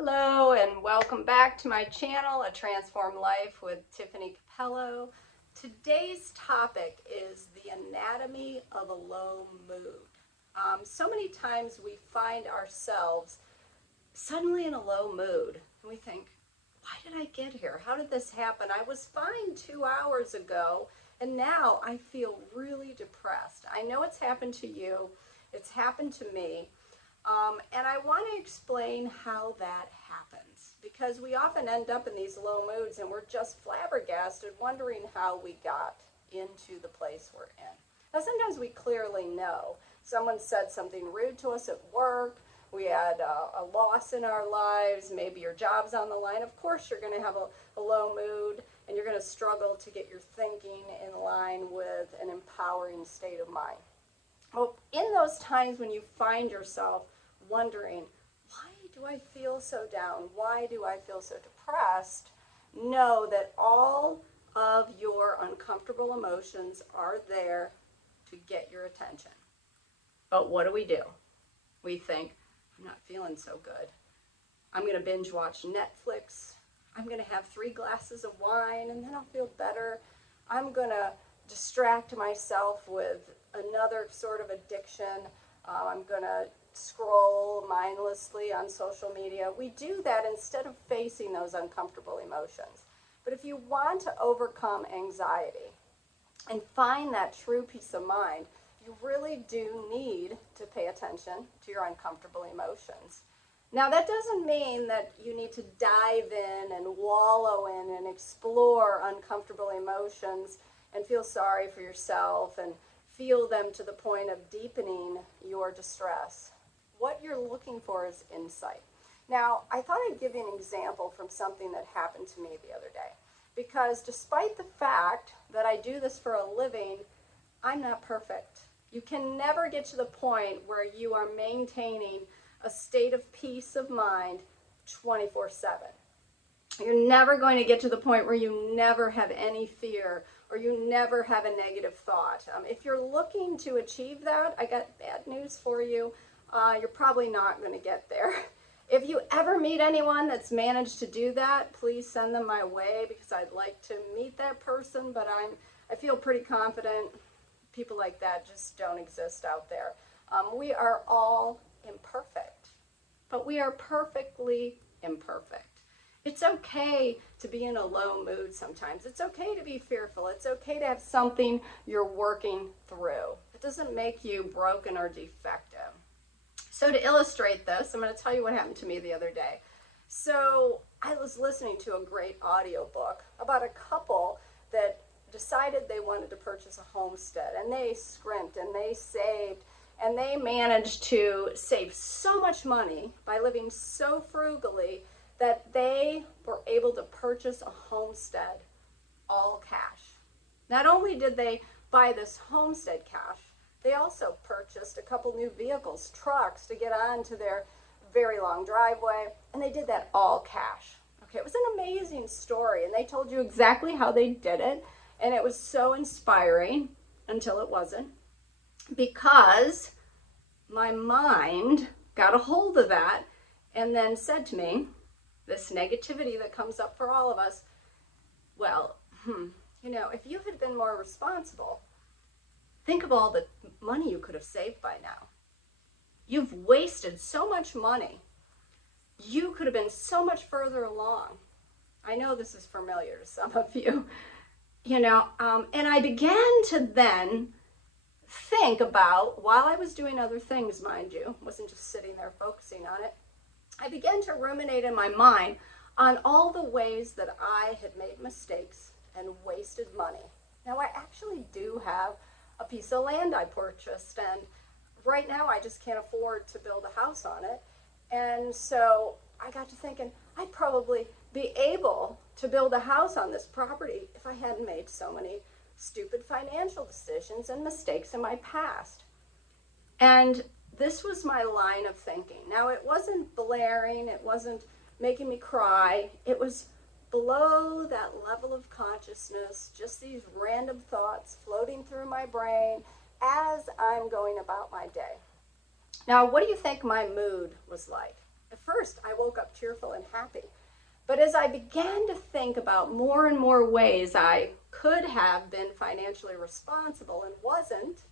Hello and welcome back to my channel, A Transformed Life with Tiffani Cappello. Today's topic is the anatomy of a low mood. So many times we find ourselves suddenly in a low mood and we think, why did I get here? How did this happen? I was fine 2 hours ago and now I feel really depressed. I know it's happened to you. It's happened to me. And I want to explain how that happens, because we often end up in these low moods and we're just flabbergasted wondering how we got into the place we're in. Now sometimes we clearly know. Someone said something rude to us at work, we had a loss in our lives, maybe your job's on the line. Of course you're going to have a low mood and you're going to struggle to get your thinking in line with an empowering state of mind. Well, in those times when you find yourself wondering, why do I feel so down? Why do I feel so depressed? Know that all of your uncomfortable emotions are there to get your attention. But what do? We think, I'm not feeling so good. I'm going to binge watch Netflix. I'm going to have 3 glasses of wine and then I'll feel better. I'm going to distract myself with another sort of addiction. I'm going to scroll mindlessly on social media. We do that instead of facing those uncomfortable emotions. But if you want to overcome anxiety and find that true peace of mind, you really do need to pay attention to your uncomfortable emotions. Now, that doesn't mean that you need to dive in and wallow in and explore uncomfortable emotions and feel sorry for yourself and feel them to the point of deepening your distress. What you're looking for is insight. Now, I thought I'd give you an example from something that happened to me the other day. Because despite the fact that I do this for a living, I'm not perfect. You can never get to the point where you are maintaining a state of peace of mind 24/7. You're never going to get to the point where you never have any fear or you never have a negative thought. If you're looking to achieve that, I got bad news for you. You're probably not going to get there. If you ever meet anyone that's managed to do that, please send them my way because I'd like to meet that person, but I feel pretty confident people like that just don't exist out there. We are all imperfect, but we are perfectly imperfect. It's okay to be in a low mood sometimes. It's okay to be fearful. It's okay to have something you're working through. It doesn't make you broken or defective. So to illustrate this, I'm going to tell you what happened to me the other day. So I was listening to a great audiobook about a couple that decided they wanted to purchase a homestead, and they scrimped and they saved and they managed to save so much money by living so frugally that they were able to purchase a homestead all cash. Not only did they buy this homestead cash, they also purchased a couple new vehicles, trucks, to get onto their very long driveway, and they did that all cash. Okay, it was an amazing story, and they told you exactly how they did it, and it was so inspiring until it wasn't, because my mind got a hold of that and then said to me, this negativity that comes up for all of us, well, if you had been more responsible, think of all the money you could have saved by now. You've wasted so much money. You could have been so much further along. I know this is familiar to some of you, and I began to then think about, while I was doing other things, mind you, wasn't just sitting there focusing on it, I began to ruminate in my mind on all the ways that I had made mistakes and wasted money. Now, I actually do have a piece of land I purchased, and right now I just can't afford to build a house on it. And so I got to thinking, I'd probably be able to build a house on this property if I hadn't made so many stupid financial decisions and mistakes in my past. And this was my line of thinking. Now, it wasn't blaring, it wasn't making me cry, it was below that level of consciousness, just these random thoughts floating through my brain as I'm going about my day. Now, what do you think my mood was like? At first, I woke up cheerful and happy. But as I began to think about more and more ways I could have been financially responsible and wasn't,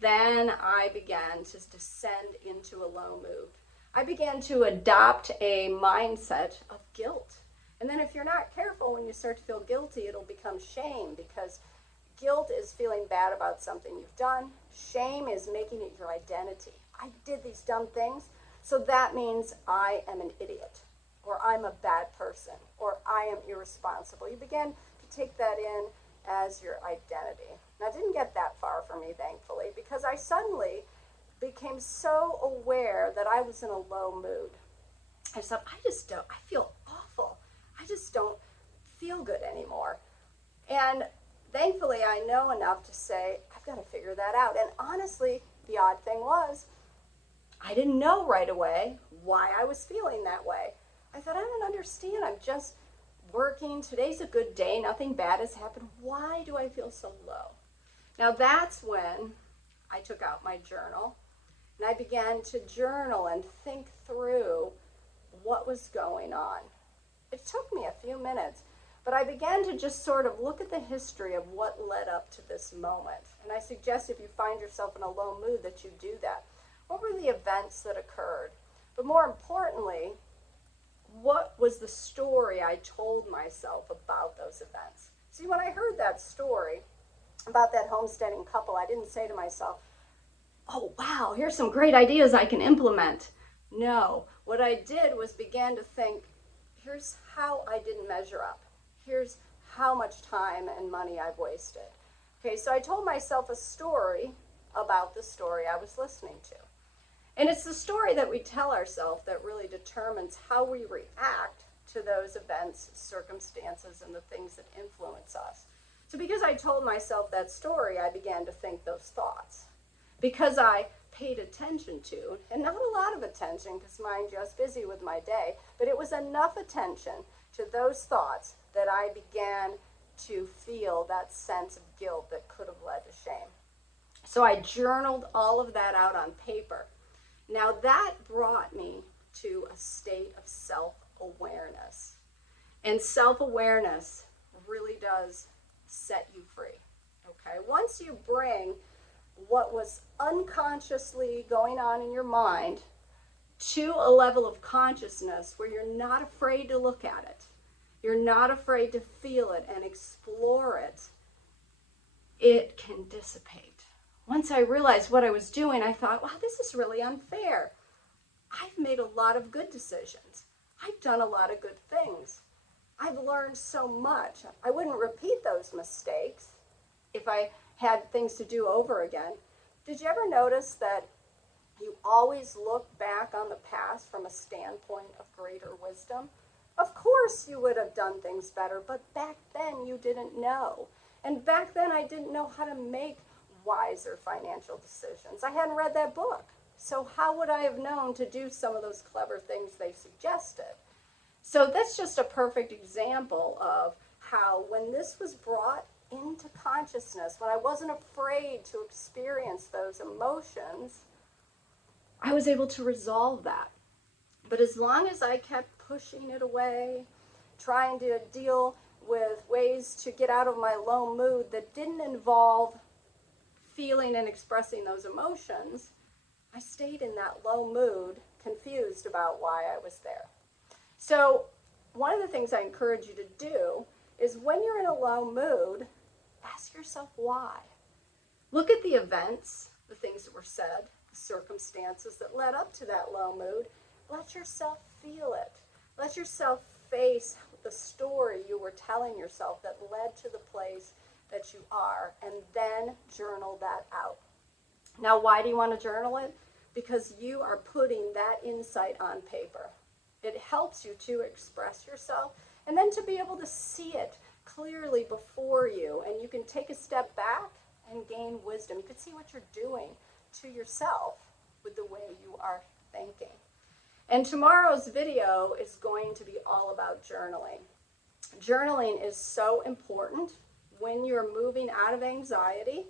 then I began to descend into a low mood. I began to adopt a mindset of guilt. And then if you're not careful, when you start to feel guilty, it'll become shame, because guilt is feeling bad about something you've done. Shame is making it your identity. I did these dumb things, so that means I am an idiot, or I'm a bad person, or I am irresponsible. You begin to take that in as your identity. Now, it didn't get that far for me, thankfully, because I suddenly became so aware that I was in a low mood. I thought, I feel awful. I just don't feel good anymore. And thankfully, I know enough to say, I've got to figure that out. And honestly, the odd thing was, I didn't know right away why I was feeling that way. I thought, I don't understand. I'm just working. Today's a good day. Nothing bad has happened. Why do I feel so low? Now, that's when I took out my journal, and I began to journal and think through what was going on. It took me a few minutes, but I began to just sort of look at the history of what led up to this moment. And I suggest if you find yourself in a low mood that you do that. What were the events that occurred? But more importantly, what was the story I told myself about those events? See, when I heard that story about that homesteading couple, I didn't say to myself, oh, wow, here's some great ideas I can implement. No, what I did was began to think, here's how I didn't measure up. Here's how much time and money I've wasted. Okay, so I told myself a story about the story I was listening to. And it's the story that we tell ourselves that really determines how we react to those events, circumstances, and the things that influence us. So because I told myself that story, I began to think those thoughts. Because I paid attention to, and not a lot of attention, because mind you, I was busy with my day, but it was enough attention to those thoughts that I began to feel that sense of guilt that could have led to shame. So I journaled all of that out on paper. Now that brought me to a state of self-awareness. And self-awareness really does set you free. Okay? Once you bring what was unconsciously going on in your mind to a level of consciousness where you're not afraid to look at it, you're not afraid to feel it and explore it, it can dissipate. Once I realized what I was doing, I thought, wow, this is really unfair. I've made a lot of good decisions. I've done a lot of good things. I've learned so much. I wouldn't repeat those mistakes if I had things to do over again. Did you ever notice that you always look back on the past from a standpoint of greater wisdom? Of course you would have done things better, but back then you didn't know. And back then I didn't know how to make wiser financial decisions. I hadn't read that book. So how would I have known to do some of those clever things they suggested? So that's just a perfect example of how when this was brought into consciousness, when I wasn't afraid to experience those emotions, I was able to resolve that. But as long as I kept pushing it away, trying to deal with ways to get out of my low mood that didn't involve feeling and expressing those emotions, I stayed in that low mood, confused about why I was there. So one of the things I encourage you to do is when you're in a low mood, ask yourself why. Look at the events, the things that were said, the circumstances that led up to that low mood. Let yourself feel it. Let yourself face the story you were telling yourself that led to the place that you are, and then journal that out. Now, why do you want to journal it? Because you are putting that insight on paper. It helps you to express yourself and then to be able to see it clearly before you, and you can take a step back and gain wisdom. You can see what you're doing to yourself with the way you are thinking. And tomorrow's video is going to be all about journaling. Journaling is so important when you're moving out of anxiety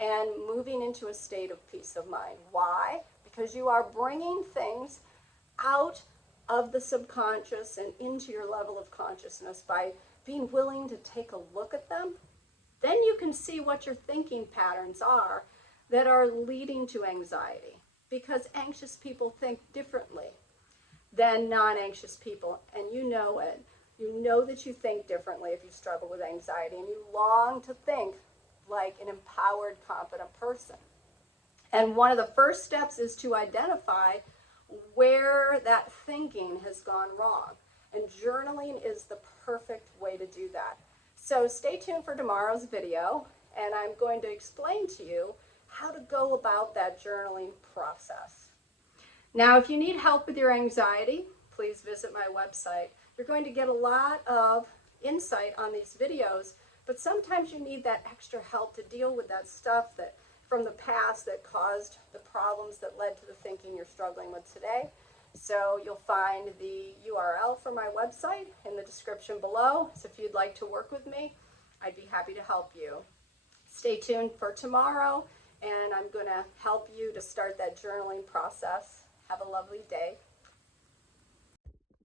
and moving into a state of peace of mind. Why? Because you are bringing things out of the subconscious and into your level of consciousness by being willing to take a look at them, then you can see what your thinking patterns are that are leading to anxiety. Because anxious people think differently than non-anxious people, and you know it. You know that you think differently if you struggle with anxiety, and you long to think like an empowered, confident person. And one of the first steps is to identify where that thinking has gone wrong. And journaling is the perfect way to do that. So stay tuned for tomorrow's video, and I'm going to explain to you how to go about that journaling process. Now, if you need help with your anxiety, please visit my website. You're going to get a lot of insight on these videos, but sometimes you need that extra help to deal with that stuff that from the past that caused the problems that led to the thinking you're struggling with today. So you'll find the URL for my website in the description below. So if you'd like to work with me, I'd be happy to help you. Stay tuned for tomorrow, and I'm going to help you to start that journaling process. Have a lovely day.